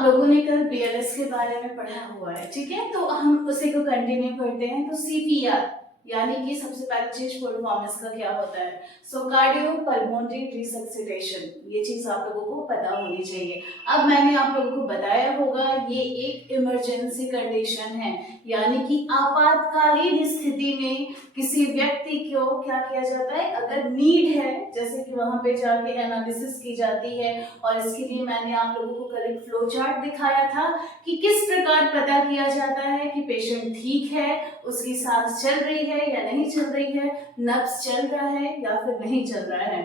आप लोगों ने कल बीएलएस के बारे में पढ़ा हुआ है, ठीक है, तो हम उसी को कंटिन्यू करते हैं। तो सीपीआर यानी कि सबसे पहली चीज फुल फॉर्म इसका क्या होता है, सो कार्डियो पल्मोनरी रिसक्सिटेशन, ये चीज आप लोगों को पता होनी चाहिए। अब मैंने आप लोगों को बताया होगा ये एक इमरजेंसी कंडीशन है, यानी कि आपातकालीन स्थिति में किसी व्यक्ति को क्या किया जाता है, अगर नीड है जैसे कि वहां पे जाके एनालिसिस की जाती है। और इसके लिए मैंने आप लोगों को कल एक फ्लो चार्ट दिखाया था कि किस प्रकार पता किया जाता है कि पेशेंट ठीक है, उसकी सांस चल रही है या नहीं चल रही है, नब्ज चल रहा है या फिर नहीं चल रहा है।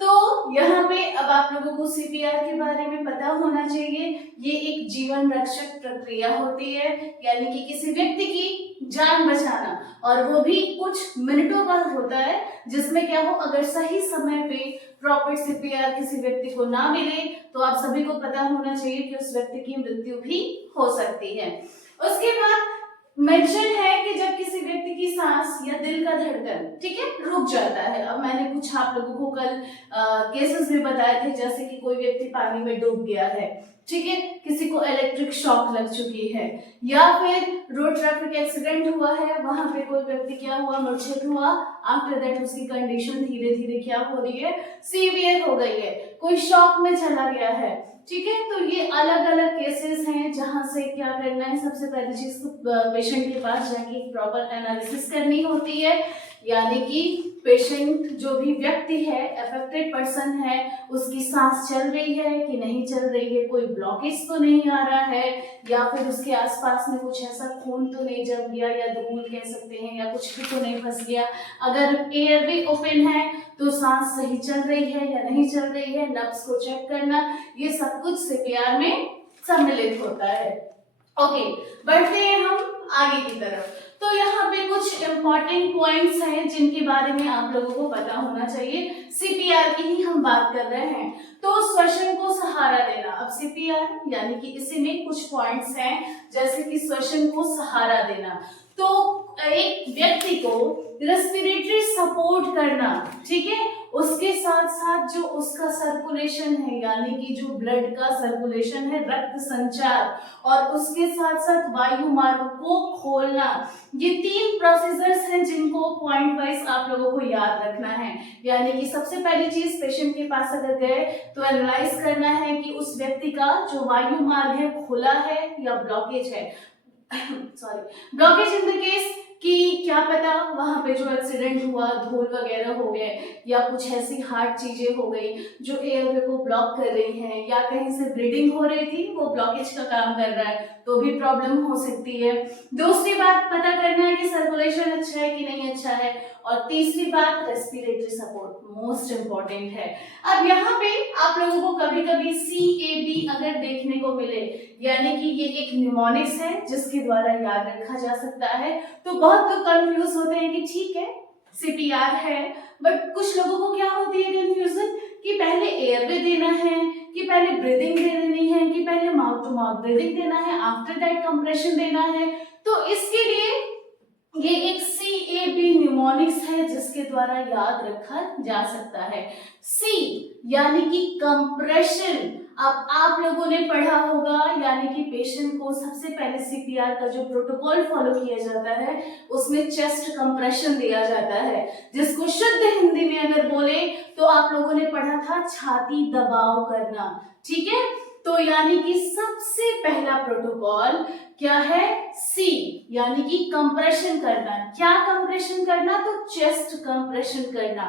तो यहाँ पे अब आप लोगों को सीपीआर के बारे में पता होना चाहिए। ये एक जीवन रक्षक प्रक्रिया होती है, यानी कि किसी व्यक्ति की जान बचाना, और वो भी कुछ मिनटों का होता है, जिसमें क्या हो, अगर सही समय पे प्रॉपर सीपीआर किसी व्यक्ति को ना मिले तो आप सभी को पता होना चाहिए कि उस व्यक्ति की मृत्यु भी हो सकती है। उसके बाद मेंशन है कि जब किसी व्यक्ति की सांस या दिल का धड़कन, ठीक है, रुक जाता है। अब मैंने कुछ आप लोगों को कल केसेस भी बताए थे, जैसे कि कोई व्यक्ति पानी में डूब गया है, ठीक है, किसी को इलेक्ट्रिक शॉक लग चुकी है, या फिर रोड ट्रैफिक एक्सीडेंट हुआ है, वहां पे कोई व्यक्ति क्या हुआ, मूर्छित हुआ, आफ्टर दैट उसकी कंडीशन धीरे धीरे क्या हो रही है, सीवियर हो गई है, कोई शॉक में चला गया है, ठीक है। तो ये अलग अलग केसेस हैं जहां से क्या करना है, सबसे पहली चीज पेशेंट के पास जाके प्रॉपर एनालिसिस करनी होती है, यानी कि पेशेंट जो भी व्यक्ति है, अफेक्टेड पर्सन है, उसकी सांस चल रही है कि नहीं चल रही है, कोई ब्लॉकेज तो नहीं आ रहा है, या फिर उसके आसपास में कुछ ऐसा खून तो नहीं जम गया, या धूल कह सकते हैं, या कुछ भी तो नहीं फंस गया। अगर एयरवे ओपन है तो सांस सही चल रही है या नहीं चल रही है, नब्ज को चेक करना, ये सब कुछ सीपीआर में सम्मिलित होता है। ओके, बढ़ते हैं हम आगे की तरफ। तो यहाँ पे कुछ इंपॉर्टेंट पॉइंट्स हैं जिनके बारे में आप लोगों को पता होना चाहिए। सीपीआर की ही हम बात कर रहे हैं। तो श्वसन को सहारा देना, अब सीपीआर यानी कि इसी में कुछ पॉइंट्स हैं, जैसे कि श्वसन को सहारा देना, तो एक व्यक्ति को रेस्पिरेटरी सपोर्ट करना, ठीक है, उसके साथ साथ जो उसका सर्कुलेशन है, यानी कि जो ब्लड का सर्कुलेशन है, रक्त संचार, और उसके साथ साथ वायु मार्ग को खोलना, ये 3 प्रोसीजर्स हैं जिनको पॉइंट वाइज आप लोगों को याद रखना है। यानी कि सबसे पहली चीज, पेशेंट के पास अगर गए तो एनालाइज करना है कि उस व्यक्ति का जो वायु मार्ग है खुला है या ब्लॉकेज है। Sorry, blockage in the case कि क्या पता वहां पे जो एक्सीडेंट हुआ, धूल वगैरह हो गए, या कुछ ऐसी हार्ड चीजें हो गई जो एयरवे को ब्लॉक कर रही हैं, या कहीं से ब्लीडिंग हो रही थी, वो ब्लॉकेज का काम कर रहा है, तो भी प्रॉब्लम हो सकती है। दूसरी बात, पता करना है कि सर्कुलेशन अच्छा है कि नहीं अच्छा है। और तीसरी बात, रेस्पिरेटरी सपोर्ट मोस्ट इंपॉर्टेंट है। अब यहाँ पे आप लोगों को कभी कभी CAB अगर देखने को मिले, यानी कि ये एक न्यूमोनिक्स है जिसके द्वारा याद रखा जा सकता है, तो बहुत लोग कंफ्यूज होते हैं कि ठीक है सीपीआर है, बट कुछ लोगों को क्या होती है कंफ्यूजन कि पहले एयरवे देना है, कि पहले ब्रीदिंग देनी है, कि पहले माउथ टू माउथ ब्रीदिंग देना है, आफ्टर दैट कंप्रेशन देना है। तो इसके लिए ये एक CAB न्यूमोनिक्स है जिसके द्वारा याद रखा जा सकता है। C यानी कि कंप्रेशन, अब आप लोगों ने पढ़ा होगा, यानी कि पेशेंट को सबसे पहले सीपीआर का जो प्रोटोकॉल फॉलो किया जाता है उसमें चेस्ट कंप्रेशन दिया जाता है, जिसको शुद्ध हिंदी में अगर बोले तो आप लोगों ने पढ़ा था छाती दबाव करना, ठीक है। तो यानी कि सबसे पहला प्रोटोकॉल क्या है, C यानी कि कंप्रेशन करना। क्या कंप्रेशन करना, तो चेस्ट कंप्रेशन करना।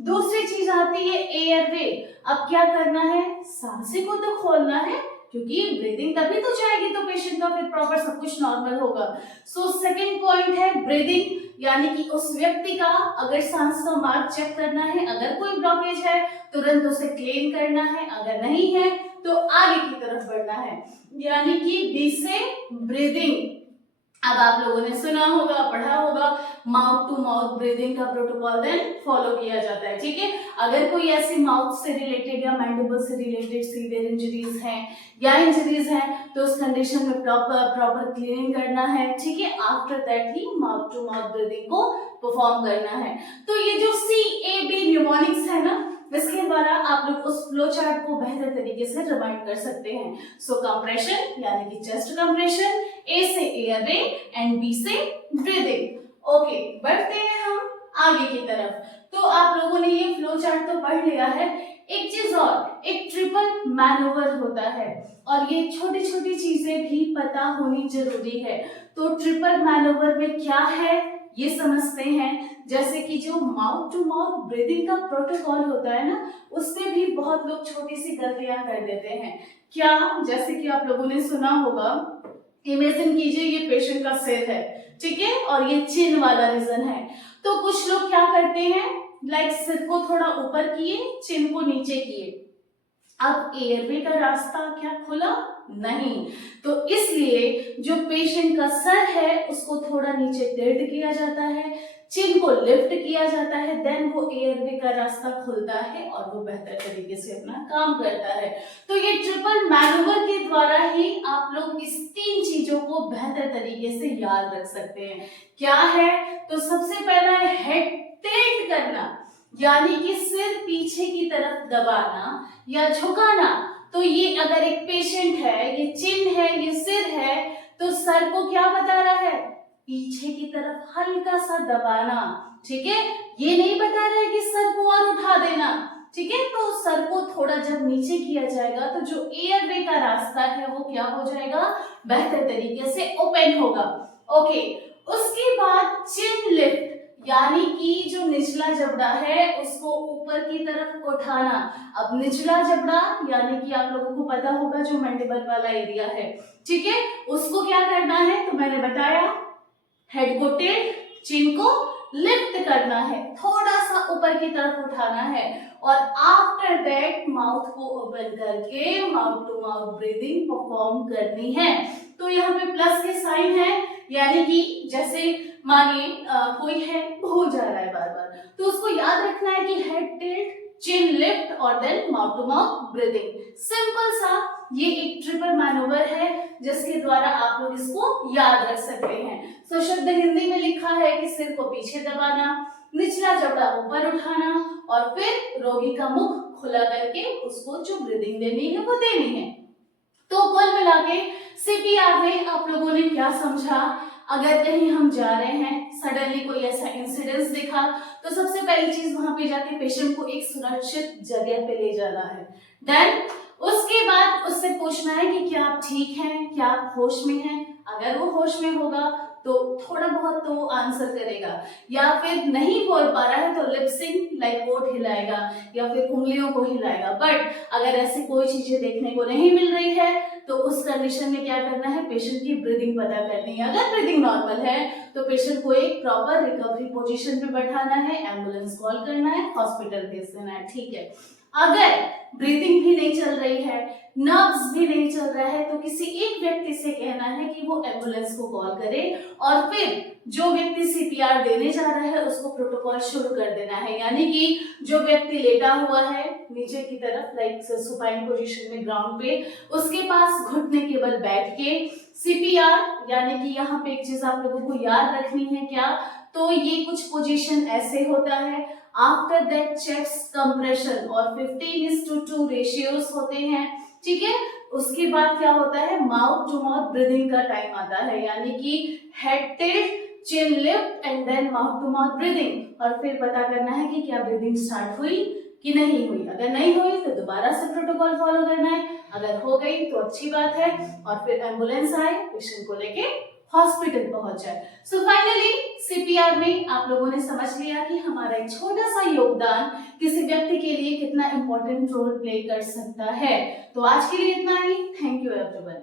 दूसरी चीज आती है एयरवे, अब क्या करना है, सांसें को तो खोलना है, क्योंकि ब्रीदिंग तभी तो जाएगी तो पेशेंट का फिर प्रॉपर सब कुछ नॉर्मल होगा। सो सेकंड पॉइंट है ब्रीदिंग, यानी कि उस व्यक्ति का अगर सांस का मार्ग चेक करना है, अगर कोई ब्लॉकेज है तुरंत उसे क्लीन करना है, अगर नहीं है तो आगे की तरफ बढ़ना है, यानी कि B से ब्रीदिंग। अब आप लोगों ने सुना होगा, पढ़ा होगा, माउथ टू माउथ ब्रीदिंग का प्रोटोकॉल देन फॉलो किया जाता है, ठीक है। अगर कोई ऐसी माउथ से रिलेटेड या मैंडिबल से रिलेटेड सीवियर इंजरीज हैं या इंजरीज हैं तो उस कंडीशन में प्रॉपर क्लीनिंग करना है, ठीक है। आफ्टर दैट ही माउथ टू माउथ ब्रीदिंग को परफॉर्म करना है। तो ये जो CAB न्यूमोनिक्स है ना, इसके द्वारा आप लोग उस फ्लो चार्ट को बेहतर तरीके से रिमाइंड कर सकते हैं। सो कंप्रेशन यानी कि चेस्ट कंप्रेशन, ए से एयरवे एंड बी से ब्रीदिंग। ओके, बढ़ते हैं हम आगे की तरफ। तो आप लोगों ने ये फ्लो चार्ट तो पढ़ लिया है। एक चीज और, एक ट्रिपल मैनोवर होता है और ये छोटी छोटी चीजें भी पता होनी जरूरी है। तो ट्रिपल मैनोवर में क्या है ये समझते हैं। जैसे कि जो माउथ टू माउथ ब्रीदिंग का प्रोटोकॉल होता है ना, उसमें भी बहुत लोग छोटी सी गलतियां कर देते हैं। क्या? जैसे कि आप लोगों ने सुना होगा, इमेजिन कीजिए ये पेशेंट का सिर है, ठीक है, और ये चिन वाला रीजन है। तो कुछ लोग क्या करते हैं, लाइक सिर को थोड़ा ऊपर किए, चिन को नीचे किए। अब एयरवे का रास्ता क्या खुला? नहीं। तो इसलिए जो पेशेंट का सर है उसको थोड़ा नीचे टिल्ट किया जाता है, चिन को लिफ्ट किया जाता है, देन वो एयरवे का रास्ता खुलता है और वो बेहतर तरीके से अपना काम करता है। तो ये ट्रिपल मैनोवर के द्वारा ही आप लोग इस 3 चीजों को बेहतर तरीके से याद रख सकते हैं। क्या है? तो सबसे पहला है हेड टिल्ट करना, यानी कि सिर पीछे की तरफ दबाना या झुकाना। तो ये अगर एक पेशेंट है, ये चिन है, ये सिर है, तो सर को क्या बता रहा है? पीछे की तरफ हल्का सा दबाना, ठीक है। ये नहीं बता रहा है कि सर को और उठा देना, ठीक है। तो सर को थोड़ा जब नीचे किया जाएगा तो जो एयरवे का रास्ता है वो क्या हो जाएगा? बेहतर तरीके से ओपन होगा। ओके, उसके बाद चिन लिफ्ट, यानी कि जो निचला जबड़ा है उसको ऊपर की तरफ उठाना। अब निचला जबड़ा यानी कि आप लोगों को पता होगा जो मैंडिबल वाला एरिया है, ठीक है, उसको क्या करना है? तो मैंने बताया, हेड को टिल्ट, चिन को लिफ्ट करना है, थोड़ा सा ऊपर की तरफ उठाना है और आफ्टर दैट माउथ को ओपन करके mouth to mouth breathing perform करनी है। तो यहाँ पे प्लस के साइन है, यानी कि जैसे मानिए कोई है भूल जा रहा है बार बार, तो उसको याद रखना है कि हेड टिल्ट, चिन लिफ्ट और then mouth to mouth breathing. Simple सा ये एक ट्रिपल मैनोवर है जिसके द्वारा आप लोग इसको याद रख सकते हैं। सो शब्द हिंदी में लिखा है कि सिर को पीछे दबाना, निचला जबड़ा ऊपर उठाना और फिर रोगी का मुख खुला करके उसको जो ब्रीदिंग देनी है वो देनी है। तो कुल मिला के सीपीआर में आप लोगों ने क्या समझा? अगर कहीं हम जा रहे हैं, सडनली कोई ऐसा इंसिडेंस दिखा, तो सबसे पहली चीज वहां पे जाके पेशेंट को एक सुरक्षित जगह पे ले जाना है। देन उसके बाद उससे पूछना है कि क्या आप ठीक हैं, क्या आप होश में हैं। अगर वो होश में होगा तो थोड़ा बहुत तो आंसर करेगा, या फिर नहीं बोल पा रहा है तो लिपसिंग लाइक ओठ हिलाएगा या फिर उंगलियों को हिलाएगा। बट अगर ऐसी कोई चीजें देखने को नहीं मिल रही है तो उस कंडीशन में क्या करना है? पेशेंट की ब्रीदिंग पता करनी है। अगर ब्रीदिंग नॉर्मल है तो पेशेंट को एक प्रॉपर रिकवरी पोजीशन पे बैठाना है, एम्बुलेंस कॉल करना है, हॉस्पिटल भेज देना है, ठीक है। अगर ब्रीदिंग भी नहीं चल रही है, नर्व्स भी नहीं चल रहा है, तो किसी एक व्यक्ति से कहना है कि वो एम्बुलेंस को कॉल करे और फिर जो व्यक्ति सीपीआर देने जा रहा है उसको प्रोटोकॉल शुरू कर देना है। यानी कि जो व्यक्ति लेटा हुआ है नीचे की तरफ लाइक सुपाइन पोजीशन में ग्राउंड पे, उसके पास घुटने के बल बैठ के सीपीआर, यानी कि यहाँ पे एक चीज आप लोगों को याद रखनी है, क्या? तो ये कुछ पोजीशन ऐसे होता है, आफ्टर दैट चेस्ट कंप्रेशन और 15:2 रेशियोज होते हैं, ठीक है। उसके बाद क्या होता है? माउथ टू माउथ ब्रीदिंग का टाइम आता है, यानी कि head tilt, chin lift and then mouth to mouth breathing, और फिर पता करना है कि क्या ब्रीदिंग स्टार्ट हुई कि नहीं हुई। अगर नहीं हुई तो दोबारा से प्रोटोकॉल फॉलो करना है, अगर हो गई तो अच्छी बात है और फिर एम्बुलेंस आए, पेशेंट को लेके हॉस्पिटल पहुंच जाए। सो फाइनली सीपीआर में आप लोगों ने समझ लिया कि हमारा एक छोटा सा योगदान किसी व्यक्ति के लिए कितना इंपॉर्टेंट रोल प्ले कर सकता है। तो आज के लिए इतना ही। Thank you everyone.